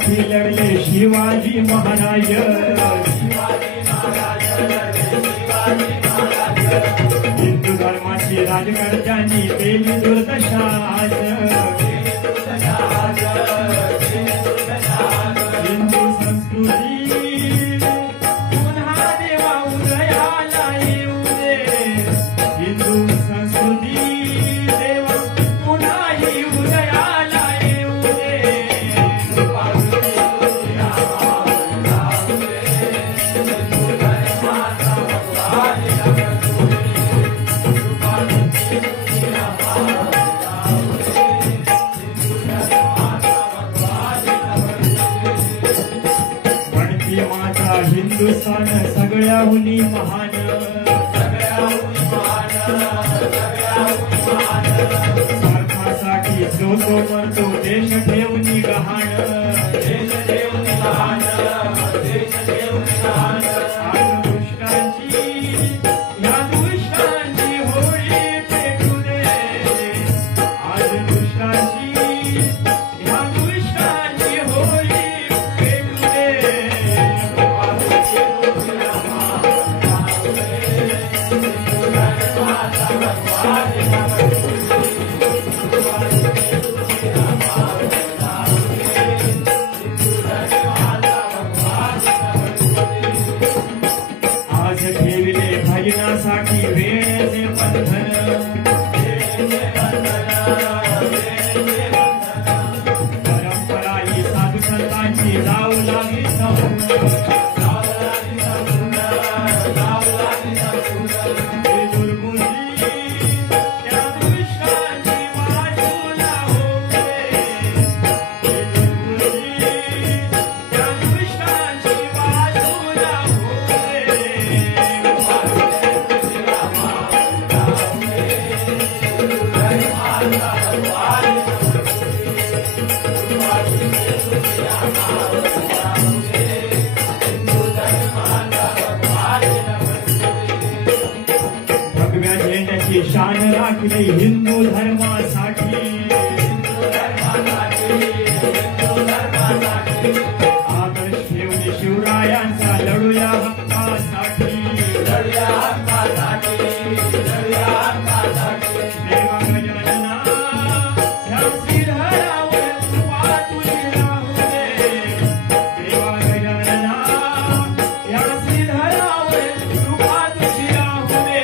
धर्मासाठी लढले शिवाजी महाराज हिंदू धर्माची राजकर्त्यांनी केली दुर्दशा आज हिंदू संस्कृती पुन्हा देवा उदयाला येऊ दे हिंदू संस्कृती देवा पुन्हा उदयाला येऊ दे म्हणती माझा हिंदुस्थान सगळ्याहुनी महान स्वार्थासाठी जो तो मरतो देश ठेवणी गहाण आज दुष्टांची या दुष्टांची होळी पेटू दे आज दुष्टांची या दुष्टांची होळी पेटू दे आज ठेवले भजनासाठी वेळेचे बंधन परंपरा ही साधू संतांची जाऊ लागली हे दुर्बुद्धी त्या दुष्टांची बाजूला होऊ दे हे दुर्बुद्धी त्या दुष्टांची बाजूला होऊ दे भगव्या झेंड्याची शान राखली हिंदू धर्मासाठी आदर्श ठेवले शिवरायांचा लढूया हक्कासाठी देवा गजानना ह्या श्रीधरावर कृपा तुझी राहू दे देवा गजानना ह्या श्रीधरावर कृपा तुझी राहू दे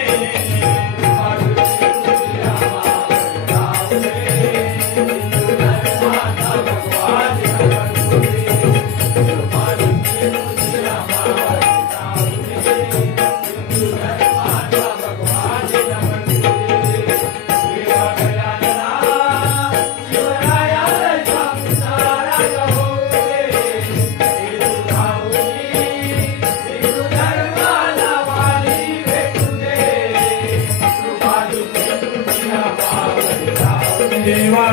देवा